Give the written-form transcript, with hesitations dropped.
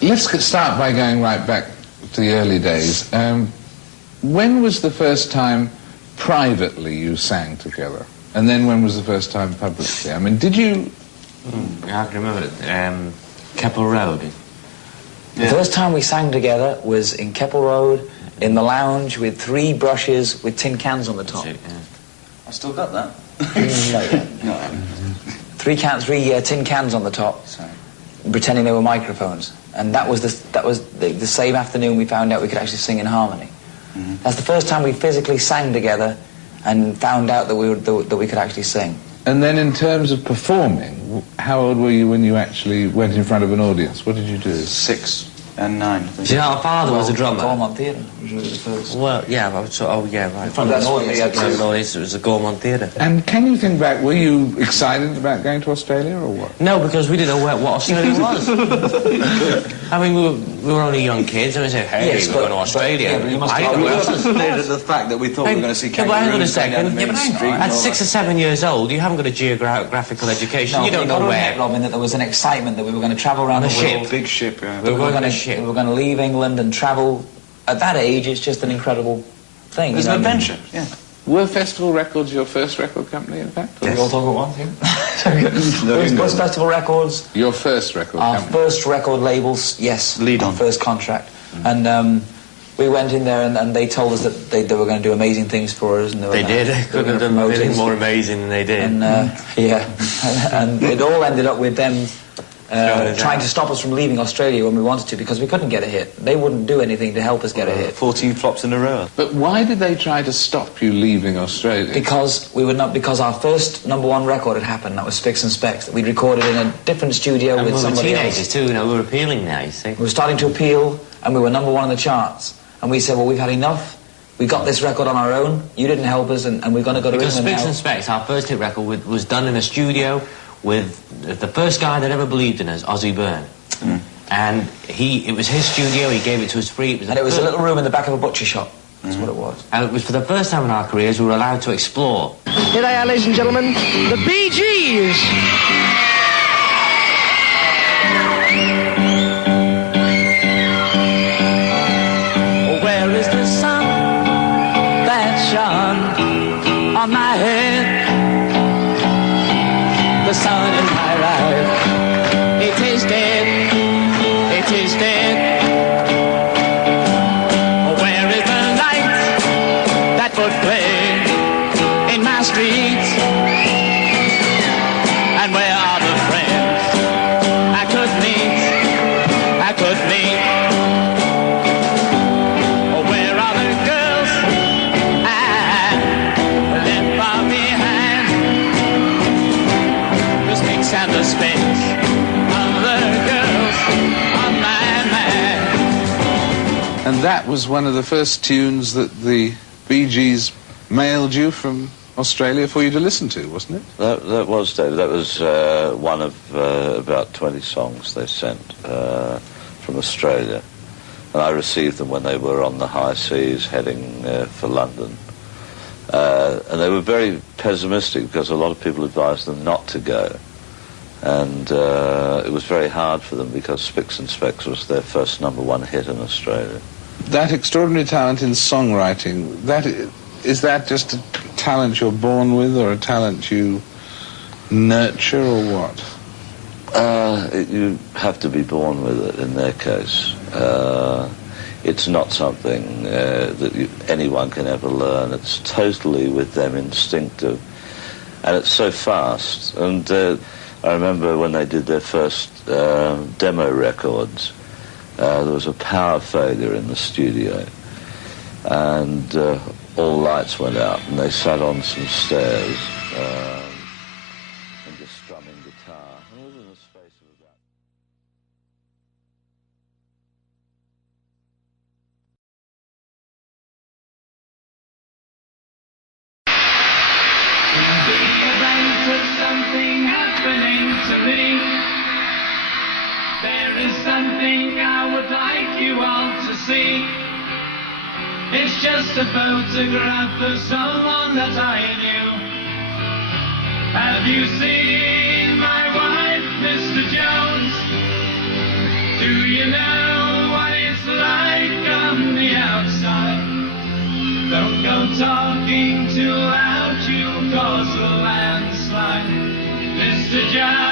Let's start by going right back to the early days. When was the first time privately you sang together? And then when was the first time publicly? I mean, did you... I can remember it. Keppel Road. The first time we sang together was in Keppel Road, in the lounge, with 3 brushes with tin cans on the top. I still got that. No. 3 tin cans on the top, pretending they were microphones. And that was the same afternoon we found out we could actually sing in harmony. That's the first time we physically sang together and found out that we could actually sing. And then in terms of performing, how old were you when you actually went in front of an audience? What did you do? 6 and 9, I think. See, our father was a drummer. Gaumont Theatre was really the first. Well, yeah, right. In front of an audience, it was a Gaumont Theatre. And can you think back, were you excited about going to Australia or what? No, because we didn't know what Australia was. I mean, we were only young kids, and we said, hey, we're going to Australia. We were frustrated at the fact that we thought we were going to see kangaroos. Hang on a second. At 6 or 7 years old, you haven't got a geographical education. You don't know where. Robin, that there was an excitement that we were going to travel around the world. Big ship, yeah. We were going to leave England and travel. At that age, it's just an incredible thing. It's an adventure, yeah. Were Festival Records your first record company, in fact? Yes. We all talk at once, yeah? Was Festival Records... Your first record Our company? first record labels, yes. Lead on. First contract. And we went in there and they told us that they were going to do amazing things for us. And they did. They couldn't have done anything more amazing than they did. And, yeah. And it all ended up with them... trying to stop us from leaving Australia when we wanted to because we couldn't get a hit. They wouldn't do anything to help us get a hit. 14 flops in a row. But why did they try to stop you leaving Australia? Because our first #1 record had happened. That was Spicks and Specks. That we'd recorded in a different studio with somebody else. We were teenagers too. You know, we were appealing now. You see, we were starting to appeal, and we were #1 in the charts. And we said, well, we've had enough. We got this record on our own. You didn't help us, and we're going to go to England now. Because Spicks and Specks, our first hit record, was done in a studio with the first guy that ever believed in us, Ozzy Byrne. And it was his studio, he gave it to us free. It was a little room in the back of a butcher shop. That's what it was. And it was for the first time in our careers we were allowed to explore. Here they are, ladies and gentlemen, the Bee Gees. Where is the sun that shone on my head? The sun in my life, it is dead, it is dead. Where is the light that would play in my streets? And where are the friends I could meet, I could meet? Where are the girls I left far behind? And the space of the girls on my mind. And that was one of the first tunes that the Bee Gees mailed you from Australia for you to listen to, wasn't it? That was, David. That was one of about 20 songs they sent from Australia. And I received them when they were on the high seas heading for London. And they were very pessimistic because a lot of people advised them not to go. And it was very hard for them because Spicks and Specks was their first #1 hit in Australia. That extraordinary talent in songwriting, is that just a talent you're born with or a talent you nurture or what? You have to be born with it in their case. It's not something that anyone can ever learn. It's totally with them instinctive. And it's so fast. And I remember when they did their first demo records, there was a power failure in the studio, and all lights went out, and they sat on some stairs and just strumming guitar. And it was in the space of about... Something happening to me. There is something I would like you all to see. It's just a photograph of someone that I knew. Have you seen my wife, Mr. Jones? Do you know what it's like on the outside? Don't go talking too loud, you'll cause a landslide. Mr. John.